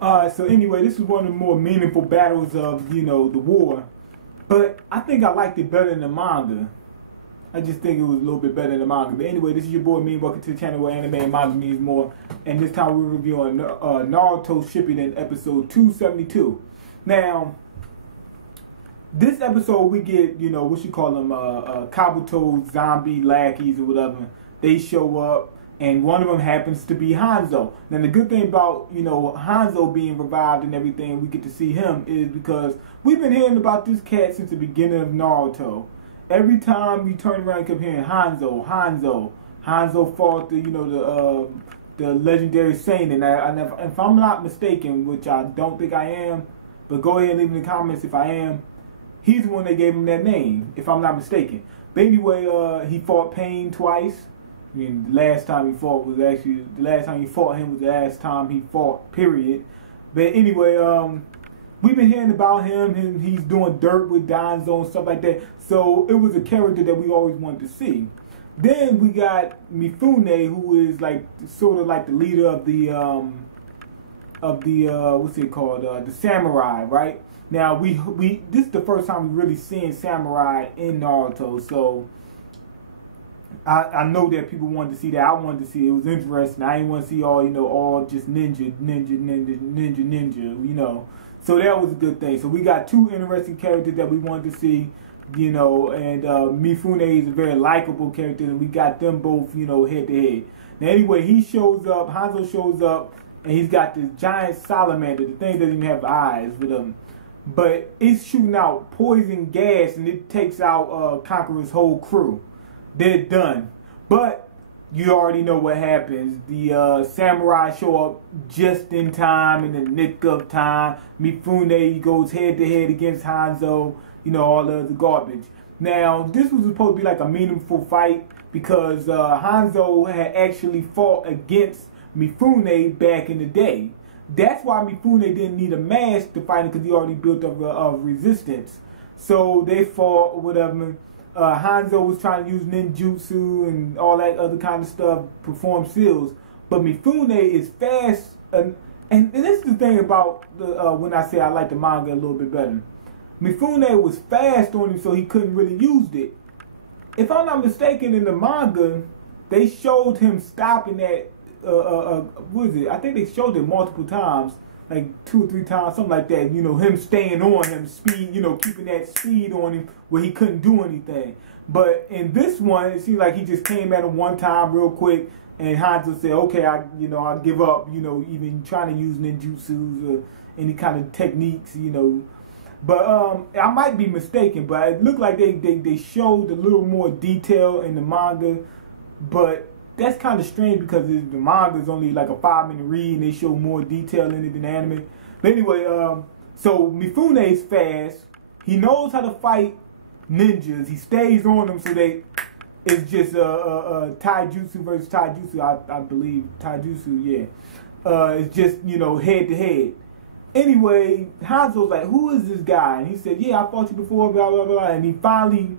So anyway, this is one of the more meaningful battles of, the war. But I think I liked it better than the manga. I just think it was a little bit better than the manga. But anyway, this is your boy Mean. Welcome to the channel where anime and manga means more. And this time we're reviewing Naruto Shippuden episode 272. Now, this episode we get, what you call them, Kabuto zombie lackeys or whatever. They show up. And one of them happens to be Hanzo. Now the good thing about, Hanzo being revived and everything, we get to see him, is because we've been hearing about this cat since the beginning of Naruto. Every time we turn around and keep hearing Hanzo. Hanzo fought the legendary Seinen. And if I'm not mistaken, which I don't think I am, but go ahead and leave in the comments if I am, he's the one that gave him that name, if I'm not mistaken. But anyway, he fought Pain twice. I mean, the last time he fought him was the last time he fought, period. But anyway, we've been hearing about him, and he's doing dirt with Danzo and stuff like that. So it was a character that we always wanted to see. Then we got Mifune, who is sort of like the leader of the what's it called? The samurai, right? Now this is the first time we really seeing samurai in Naruto, so I know that people wanted to see that. I wanted to see it. It was interesting. I didn't want to see all just ninja. So that was a good thing. So we got two interesting characters that we wanted to see, and Mifune is a very likable character, and we got them both, head to head. Now anyway, he shows up, Hanzo shows up, and he's got this giant salamander. The thing doesn't even have eyes with him. But it's shooting out poison gas, and it takes out Conqueror's whole crew. They're done. But you already know what happens. The samurai show up just in time, in the nick of time. Mifune goes head to head against Hanzo, all the other garbage. Now, this was supposed to be like a meaningful fight because Hanzo had actually fought against Mifune back in the day. That's why Mifune didn't need a mask to fight him, because he already built up a resistance. So they fought or whatever. Hanzo was trying to use ninjutsu and all that other kind of stuff, perform seals. But Mifune is fast. And this is the thing about when I say I like the manga a little bit better. Mifune was fast on him, so he couldn't really use it. If I'm not mistaken, in the manga, they showed him stopping that. What is it? I think they showed it multiple times, like 2 or 3 times, something like that. Him staying on him, speed, keeping that speed on him where he couldn't do anything. But in this one, it seems like he just came at him one time real quick, and Hanzo said, okay, I give up, even trying to use ninjutsus or any kind of techniques, But I might be mistaken, but it looked like they showed a little more detail in the manga, but that's kind of strange because the manga is only like a 5-minute read, and they show more detail in it than anime. But anyway, so Mifune is fast. He knows how to fight ninjas. He stays on them, so it's just taijutsu versus taijutsu. I believe taijutsu. Yeah, it's just head to head. Anyway, Hanzo's like, who is this guy? And he said, yeah, I fought you before, blah blah blah. And he finally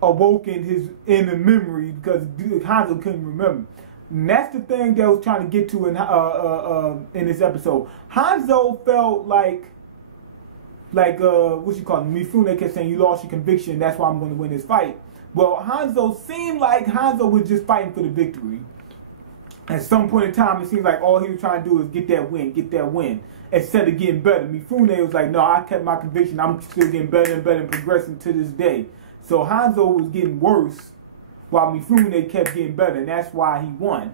awoken his inner memory because Hanzo couldn't remember. And that's the thing that I was trying to get to in this episode. Hanzo felt like what you call it? Mifune kept saying, you lost your conviction, that's why I'm going to win this fight. Well, Hanzo seemed like Hanzo was just fighting for the victory. At some point in time, it seems like all he was trying to do is get that win, instead of getting better. Mifune was like, no, I kept my conviction, I'm still getting better and better and progressing to this day. So Hanzo was getting worse while Mifune kept getting better, and that's why he won.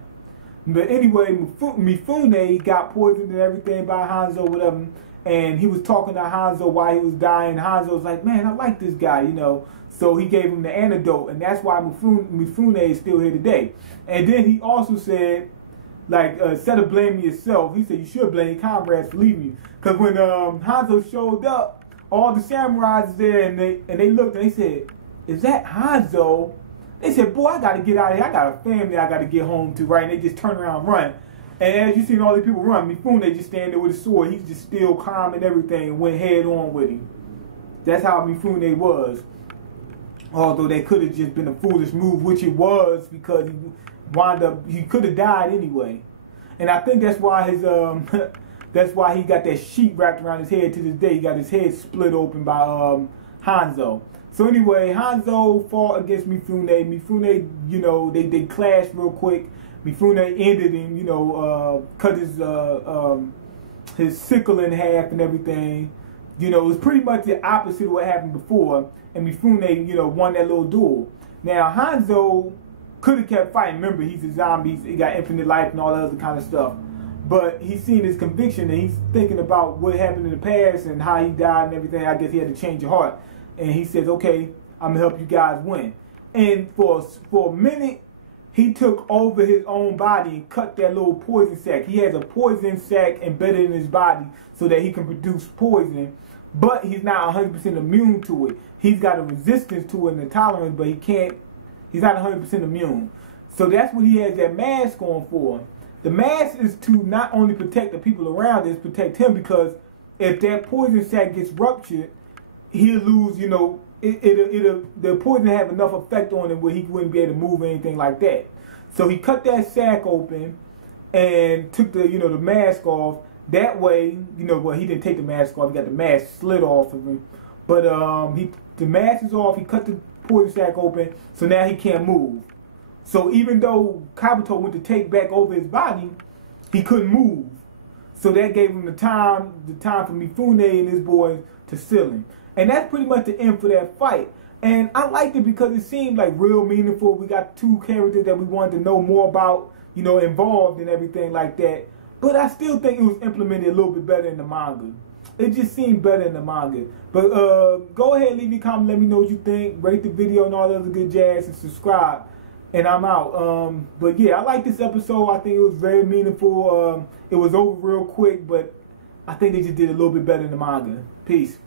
But anyway, Mifune got poisoned and everything by Hanzo, whatever, and he was talking to Hanzo while he was dying. Hanzo was like, man, I like this guy, So he gave him the antidote, and that's why Mifune is still here today. And then he also said, instead of blaming yourself, he said, you should blame your comrades for leaving you. Because when Hanzo showed up, all the samurais was there, and they looked, and they said, is that Hanzo? They said, boy, I got to get out of here. I got a family I got to get home to, right? And they just turn around and run. And as you seen all these people run, Mifune just standing there with his sword. He's just still calm and everything and went head on with him. That's how Mifune was. Although that could have just been a foolish move, which it was, because he could have died anyway. And I think that's why his That's why he got that sheet wrapped around his head to this day. He got his head split open by Hanzo. So anyway, Hanzo fought against Mifune. Mifune, you know, they clashed real quick. Mifune ended him, you know, cut his sickle in half and everything. You know, it was pretty much the opposite of what happened before. And Mifune, you know, won that little duel. Now, Hanzo could have kept fighting. Remember, he's a zombie. He got infinite life and all that other kind of stuff. But he's seen his conviction and he's thinking about what happened in the past and how he died and everything. I guess he had to change his heart. And he says, okay, I'm going to help you guys win. And for a minute, he took over his own body and cut that little poison sac. He has a poison sac embedded in his body so that he can produce poison. But he's not 100% immune to it. He's got a resistance to it and a tolerance, but he's not 100% immune. So that's what he has that mask on for. The mask is to not only protect the people around it, protect him, because if that poison sac gets ruptured, he'll lose, you know, the poison have enough effect on him where he wouldn't be able to move or anything like that. So he cut that sac open and took the, you know, the mask off. That way, you know, well, he didn't take the mask off. He got the mask slid off of him. But the mask is off. He cut the poison sac open, so now he can't move. So even though Kabuto went to take back over his body, he couldn't move. So that gave him the time for Mifune and his boys to seal him. And that's pretty much the end for that fight. And I liked it because it seemed like real meaningful. We got two characters that we wanted to know more about, you know, involved and everything like that. But I still think it was implemented a little bit better in the manga. It just seemed better in the manga. But go ahead, leave your comment, let me know what you think. Rate the video and all the other good jazz and subscribe. And I'm out. But yeah, I like this episode. I think it was very meaningful. It was over real quick, but I think they just did a little bit better in the manga. Peace.